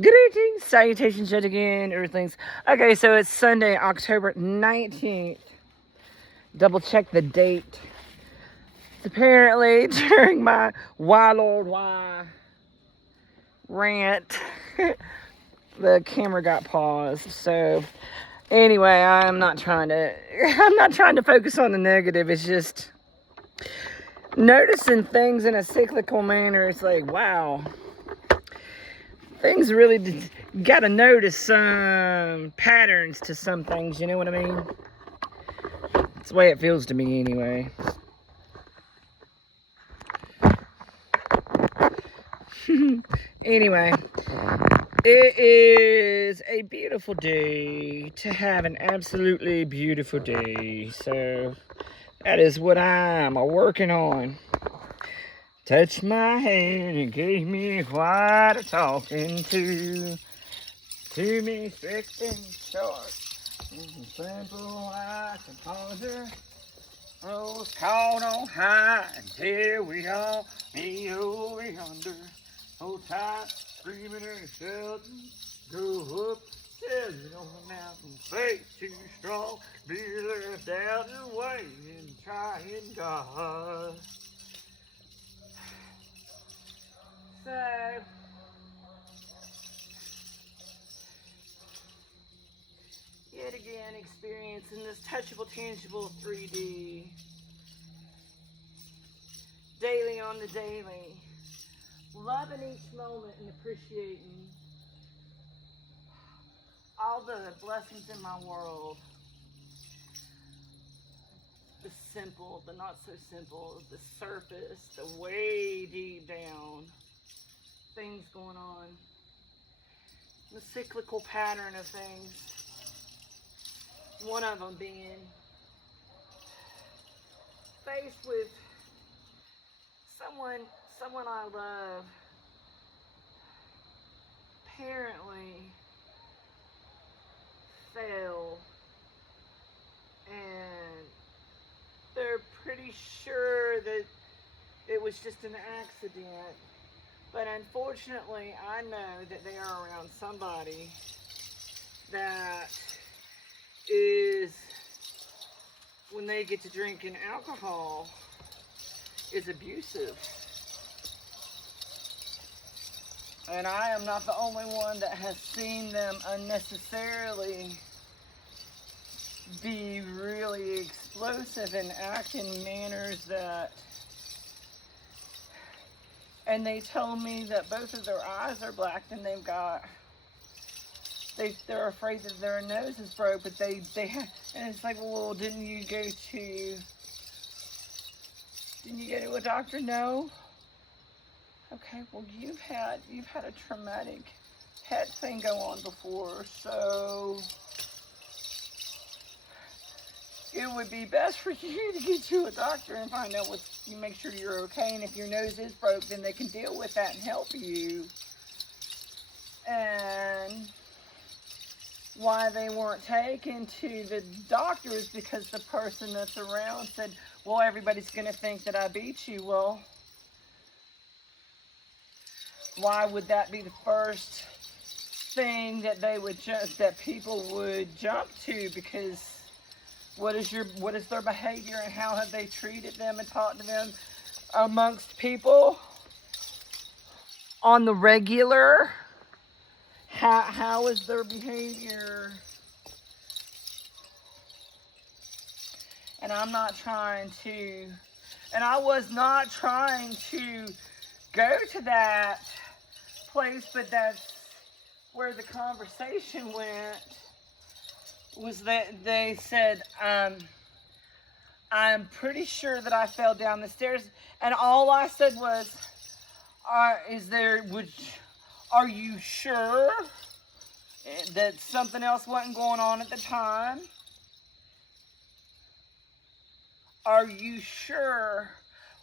Greetings, salutations yet again, everything's okay. So it's Sunday, October 19th. Double check the date. Apparently, during my why Lord why rant, the camera got paused. So anyway, I'm not trying to focus on the negative. It's just noticing things in a cyclical manner. It's like, wow. Things really got to notice some patterns to some things, you know what I mean? That's the way it feels to me anyway. Anyway, it is a beautiful day to have an absolutely beautiful day. So that is what I'm working on. Touched my hand and gave me quite a talking to. To me, strict and short, and simple I can ponder. Rose caught on high until we all meet over yonder. Hold tight, screaming and shouting. Go up, tell you on the mountain, faith too strong. Be left out and waiting, trying God. So, yet again experiencing this touchable, tangible 3D. Daily on the daily. Loving each moment and appreciating all the blessings in my world. The simple, the not so simple, the surface, the way deep down. Things going on. The cyclical pattern of things. One of them being faced with someone I love apparently fell, and they're pretty sure that it was just an accident. But unfortunately, I know that they are around somebody that is, when they get to drinking alcohol, is abusive. And I am not the only one that has seen them unnecessarily be really explosive and act in manners that, and they told me that both of their eyes are black and they've got, they're afraid that their nose is broke, but they have, and it's like, well, didn't you go to a doctor? No. Okay, well, you've had a traumatic head thing go on before, so it would be best for you to get to a doctor and find out you make sure you're okay, and if your nose is broke, then they can deal with that and help you. And why they weren't taken to the doctor is because the person that's around said, well, everybody's going to think that I beat you. Well, why would that be the first thing that that people would jump to? Because what is their behavior and how have they treated them and talked to them amongst people on the regular? How is their behavior? And I'm not trying to, and I was not trying to go to that place, but that's where the conversation went, was that they said, I'm pretty sure that I fell down the stairs, and all I said was, are you sure that something else wasn't going on at the time? Are you sure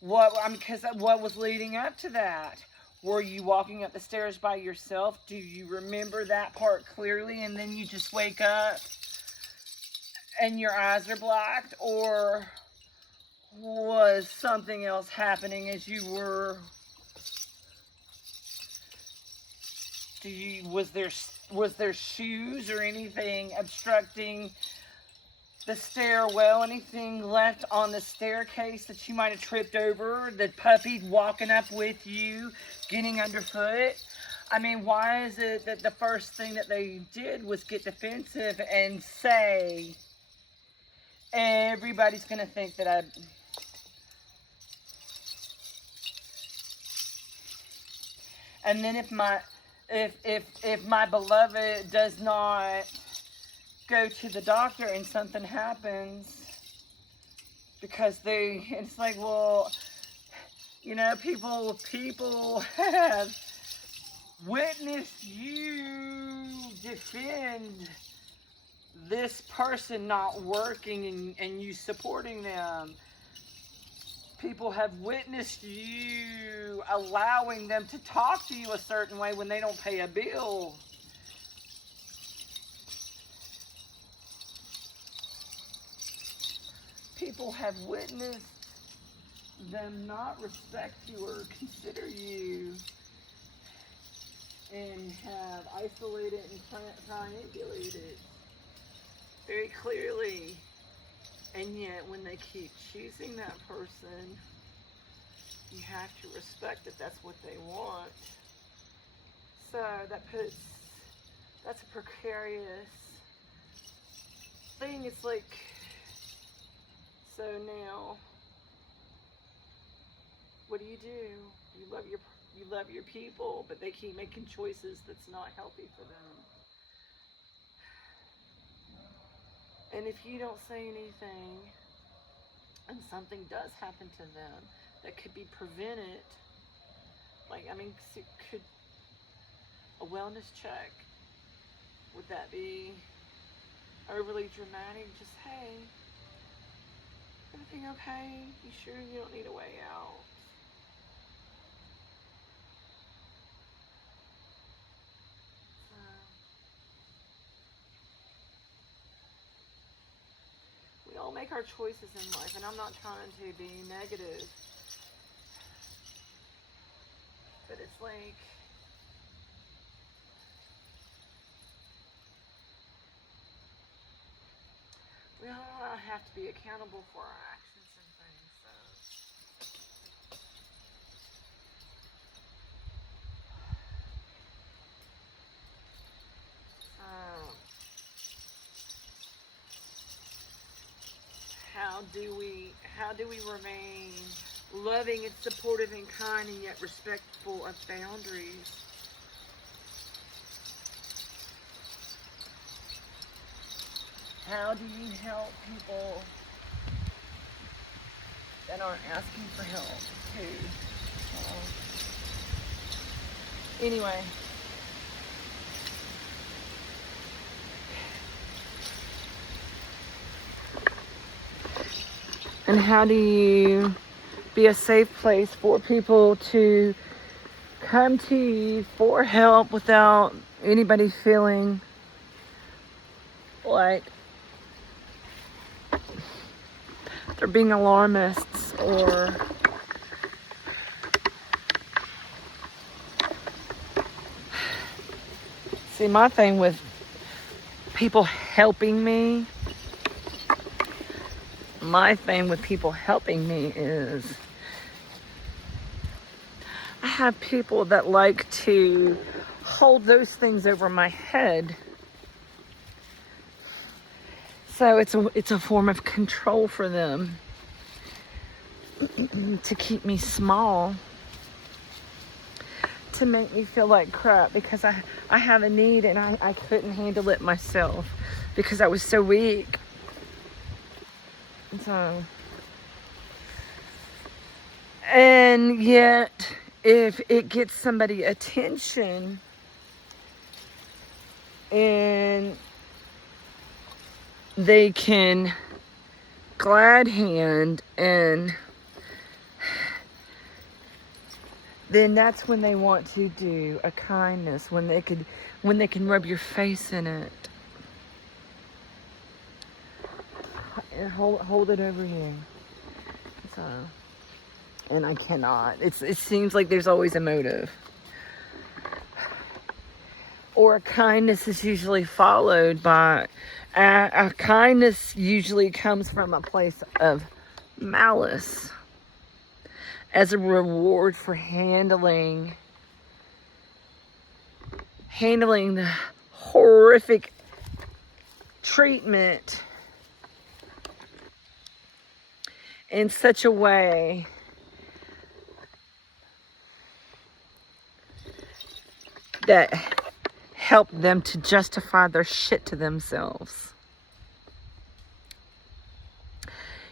because what was leading up to that? Were you walking up the stairs by yourself? Do you remember that part clearly, and then you just wake up and your eyes are blacked? Or was something else happening as you were was there shoes or anything obstructing the stairwell? Anything left on the staircase that you might have tripped over? The puppy walking up with you, getting underfoot? I mean, why is it that the first thing that they did was get defensive and say, everybody's gonna think that I... And then if my beloved does not go to the doctor and something happens, because it's like, well, you know, people have witnessed you defend this person not working and you supporting them. People have witnessed you allowing them to talk to you a certain way when they don't pay a bill. People have witnessed them not respect you or consider you, and have isolated and triangulated very clearly. And yet, when they keep choosing that person, you have to respect that that's what they want. So that's a precarious thing. It's like, so now, what do? You love your people, but they keep making choices that's not healthy for them. And if you don't say anything, and something does happen to them that could be prevented, like, I mean, could a wellness check, would that be overly dramatic? Just, hey, everything okay? You sure you don't need a way out? We all make our choices in life, and I'm not trying to be negative, but it's like, we all have to be accountable for our actions and things. How do we remain loving and supportive and kind, and yet respectful of boundaries? How do you help people that aren't asking for help too? Anyway. And how do you be a safe place for people to come to you for help without anybody feeling like they're being alarmists or see, my thing with people helping me is I have people that like to hold those things over my head. So it's a form of control for them to keep me small, to make me feel like crap because I have a need and I couldn't handle it myself because I was so weak. So, and yet, if it gets somebody attention and they can glad hand, and then that's when they want to do a kindness, when they can rub your face in it. And hold it over here. So, and I cannot. It seems like there's always a motive. or a kindness is usually followed by a kindness usually comes from a place of malice as a reward for handling the horrific treatment in such a way that helped them to justify their shit to themselves.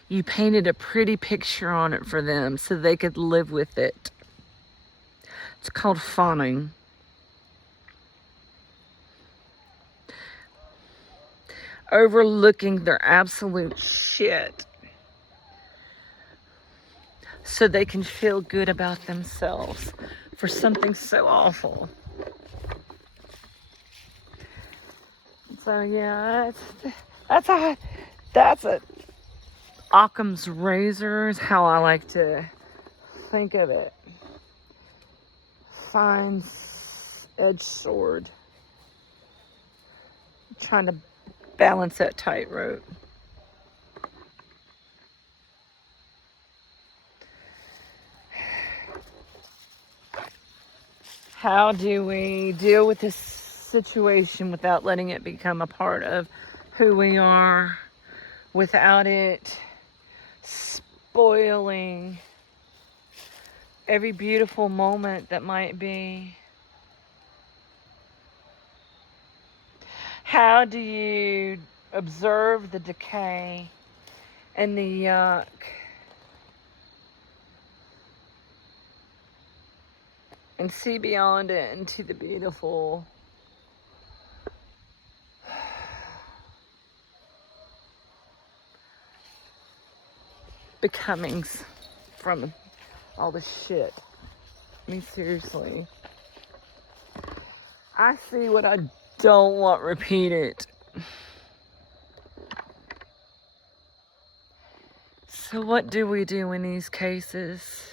You painted a pretty picture on it for them so they could live with it. It's called fawning. Overlooking their absolute shit so they can feel good about themselves for something so awful. So yeah, that's a Occam's razor is how I like to think of it. Fine edged sword. Trying to balance that tightrope. How do we deal with this situation without letting it become a part of who we are, without it spoiling every beautiful moment that might be? How do you observe the decay and the yuck and see beyond it into the beautiful? Becomings from all the shit. I mean, seriously. I see what I don't want repeated. So what do we do in these cases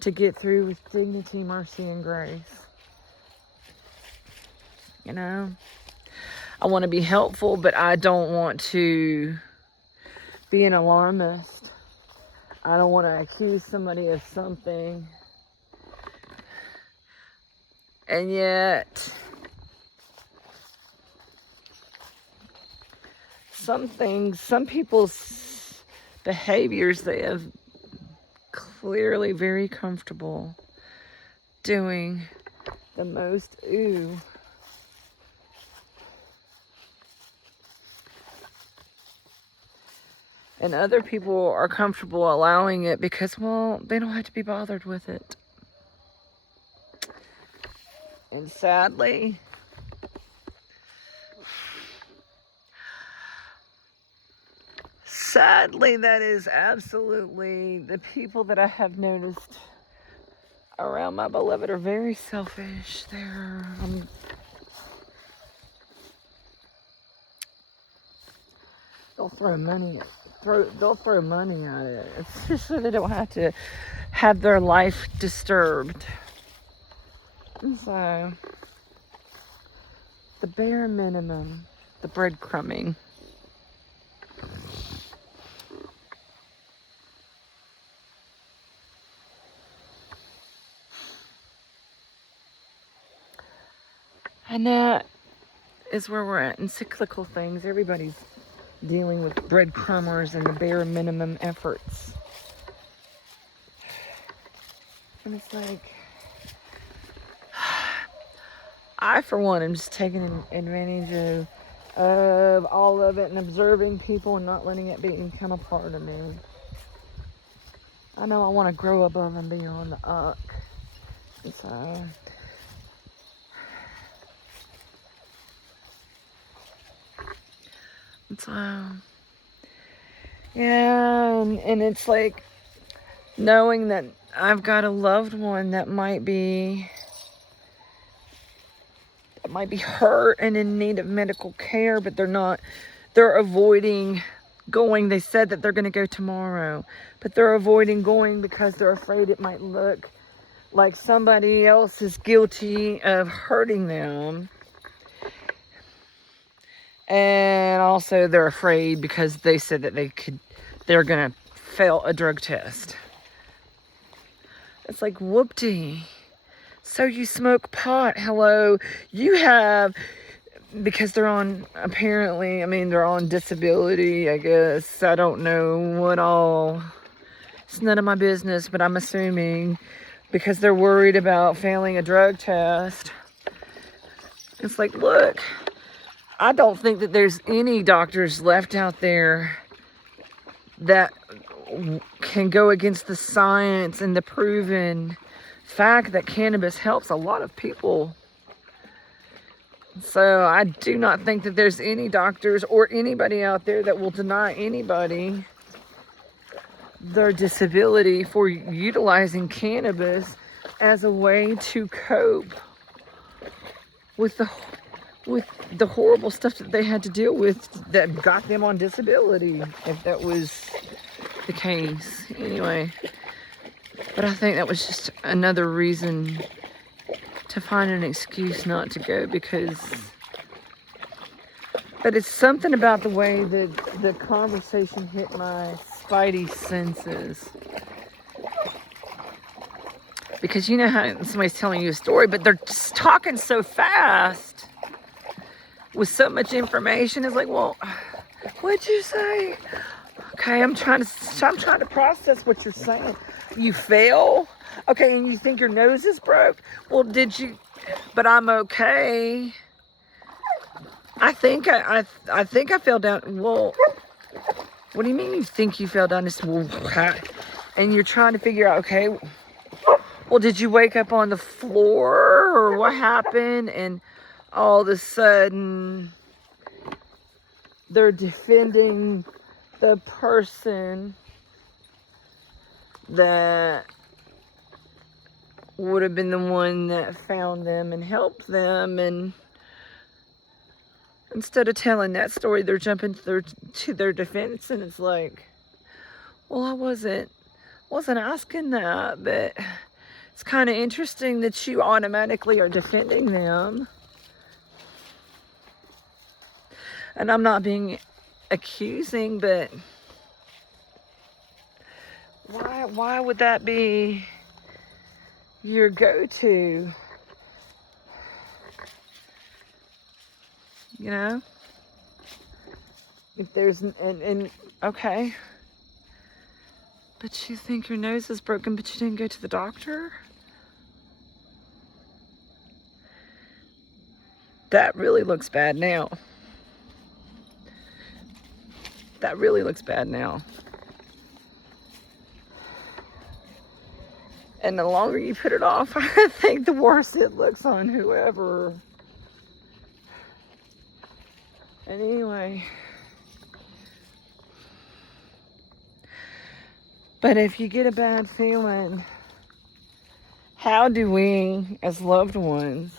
to get through with dignity, mercy, and grace? You know, I want to be helpful, but I don't want to be an alarmist. I don't want to accuse somebody of something. And yet, some people's behaviors, they have clearly very comfortable doing the most ooh. And other people are comfortable allowing it because, well, they don't have to be bothered with it. And sadly, that is absolutely the people that I have noticed around my beloved are very selfish. They'll throw money at it. It's just so they don't have to have their life disturbed. And so, the bare minimum, the breadcrumbing. And that is where we're at in cyclical things. Everybody's dealing with breadcrumbers and the bare minimum efforts. And it's like, I, for one, am just taking advantage of all of it and observing people and not letting it become a part of me. I know I want to grow above and beyond the uck. And so, yeah, and it's like knowing that I've got a loved one that might be hurt and in need of medical care, but they're avoiding going. They said that they're going to go tomorrow, but they're avoiding going because they're afraid it might look like somebody else is guilty of hurting them. And also they're afraid because they said that they're gonna fail a drug test. It's like, whoop-dee. So you smoke pot, hello. You have, because they're on, apparently, I mean, they're on disability, I guess. I don't know what all. It's none of my business, but I'm assuming because they're worried about failing a drug test. It's like, look, I don't think that there's any doctors left out there that can go against the science and the proven fact that cannabis helps a lot of people. So I do not think that there's any doctors or anybody out there that will deny anybody their disability for utilizing cannabis as a way to cope with the horrible stuff that they had to deal with that got them on disability, if that was the case. Anyway, but I think that was just another reason to find an excuse not to go, but it's something about the way that the conversation hit my spidey senses. Because you know how somebody's telling you a story, but they're just talking so fast with so much information. It's like, well, what'd you say? Okay, I'm trying to process what you're saying. You fail? Okay, and you think your nose is broke? Well, did you? But I'm okay. I think I fell down. Well, what do you mean you think you fell down? It's, well, and you're trying to figure out, okay, well, did you wake up on the floor or what happened? And all of a sudden, they're defending the person that would have been the one that found them and helped them. And instead of telling that story, they're jumping to their defense. And it's like, well, I wasn't asking that, but it's kind of interesting that you automatically are defending them. And I'm not being accusing, but why would that be your go-to? You know? If there's and okay. But you think your nose is broken, but you didn't go to the doctor? That really looks bad now. That really looks bad now. And the longer you put it off, I think the worse it looks on whoever. And anyway. But if you get a bad feeling, how do we, as loved ones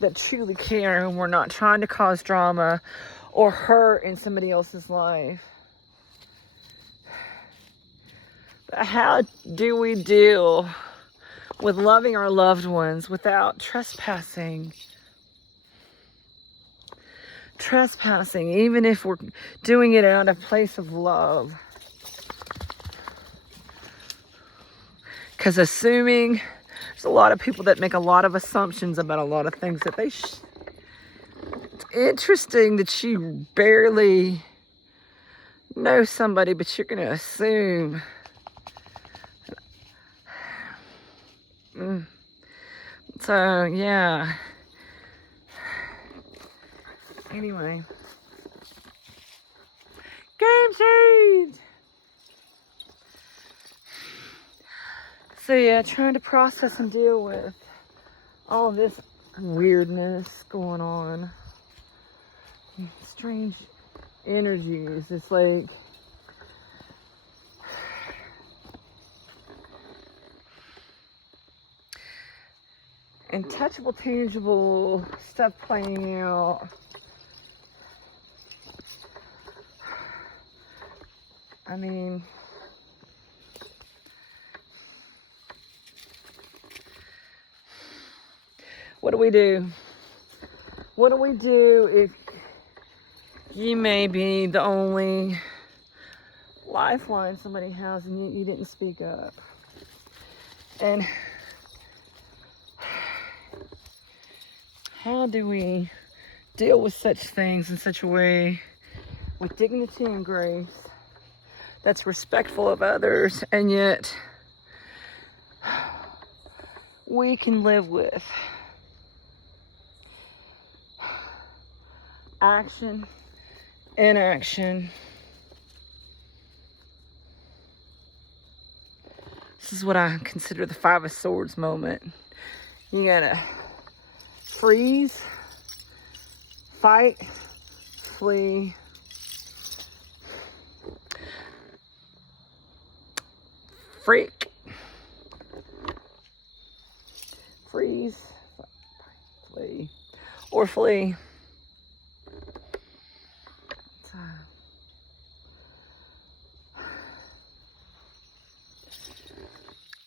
that truly care and we're not trying to cause drama or hurt in somebody else's life, but how do we deal with loving our loved ones without trespassing? Trespassing, even if we're doing it out of a place of love. Because assuming, there's a lot of people that make a lot of assumptions about a lot of things that they it's interesting that you barely know somebody, but you're going to assume. So, yeah. Anyway. Game change! So yeah, trying to process and deal with all of this weirdness going on. Strange energies. It's like untouchable, tangible stuff playing out. I mean, what do we do? What do we do if you may be the only lifeline somebody has and you didn't speak up? And how do we deal with such things in such a way with dignity and grace that's respectful of others, and yet we can live with action, inaction? This is what I consider the 5 of Swords moment. You gotta freeze, fight, flee, freak, freeze, flee, or flee.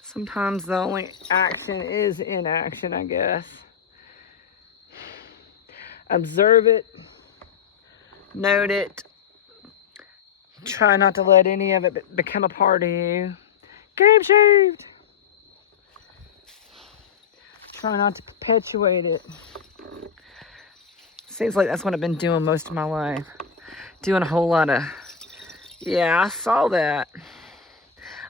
Sometimes the only action is inaction, I guess. Observe it, note it, try not to let any of it become a part of you. Game shaved! Try not to perpetuate it. Seems like that's what I've been doing most of my life. Doing a whole lot of, yeah, I saw that.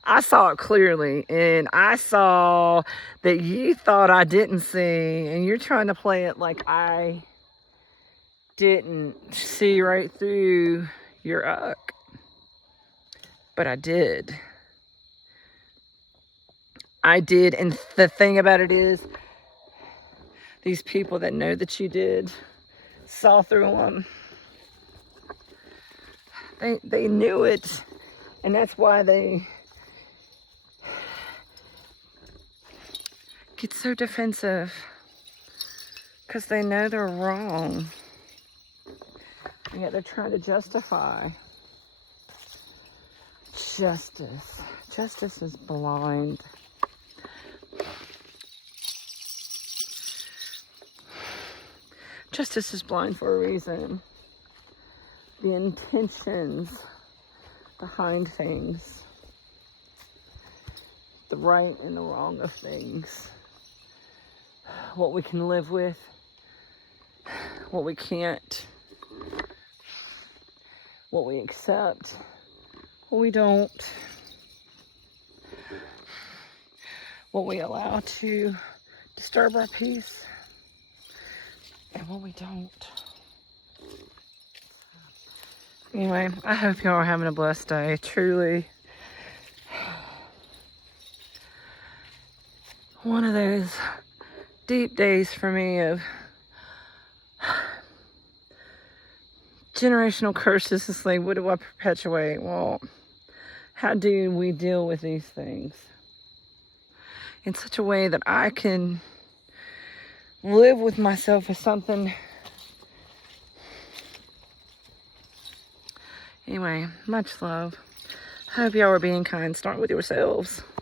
I saw it clearly, and I saw that you thought I didn't see, and you're trying to play it like I didn't see right through your uck. But I did. I did, and the thing about it is, these people that know that you did saw through them. They knew it, and that's why they get so defensive, because they know they're wrong, and yet they're trying to justify. Justice is blind. Justice is blind for a reason. The intentions behind things, the right and the wrong of things, what we can live with, what we can't, what we accept, what we don't, what we allow to disturb our peace, and what we don't. Anyway, I hope y'all are having a blessed day, truly. One of those deep days for me of generational curses. It's like, what do I perpetuate? Well, how do we deal with these things in such a way that I can live with myself as something? Anyway, much love. Hope y'all are being kind. Start with yourselves.